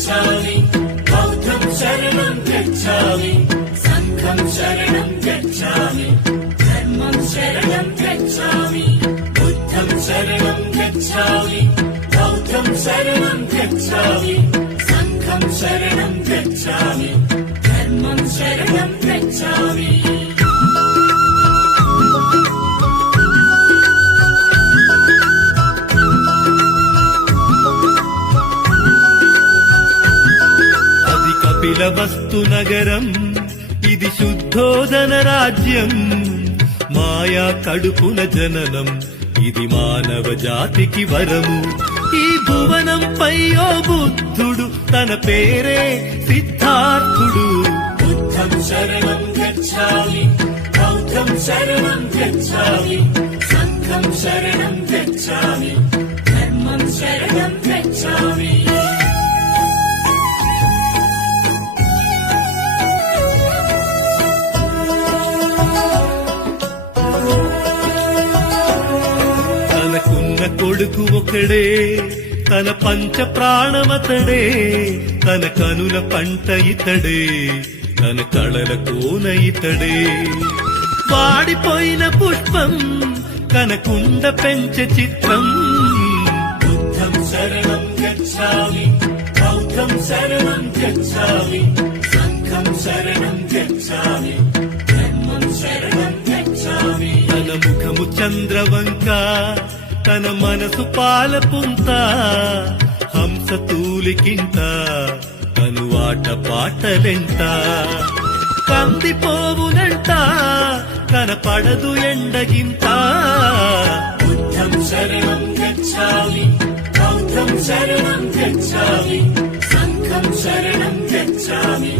गच्छामि बौद्धं शरणं गच्छामि संघं शरणं गच्छामि धर्मं शरणं गच्छामि बुद्धं शरणं गच्छामि बौद्धं शरणं गच्छामि संघं शरणं गच्छामि धर्मं शरणं गच्छामि వస్తు నగరం ఇది శుద్ధోదన రాజ్యం మాయా కడుపున జననం ఇది మానవ జాతికి వరము ఈ భువనం పై ఓ బుద్ధుడు తన పేరే సిద్ధార్థుడు బుద్ధం శరణం గచ్ఛామి బౌద్ధం శరణం గచ్ఛామి సంఘం శరణం గచ్ఛామి ధర్మం శరణం గచ్ఛామి కొడుకు ఒకడే తన పంచ ప్రాణమతడే తన కనుల పంట ఇతడే తన కళల కోన ఇతడే వాడిపోయిన పుష్పం కనకుండ పెంచ చిత్రం బుద్ధం శరణం గచ్ఛామి బౌద్ధం శరణం గచ్ఛామి సంఘం శరణం గచ్ఛామి ధర్మం శరణం గచ్ఛామి తన ముఖము చంద్రవంక తన మనసు పాలపుంత హంస తూలికింత కనువాట పాటలెంత కందిపోవునంట కనపడదు ఎండగింత బుద్ధం శరణం గచ్ఛామి బౌద్ధం శరణం గచ్ఛామి సంఘం శరణం గచ్ఛామి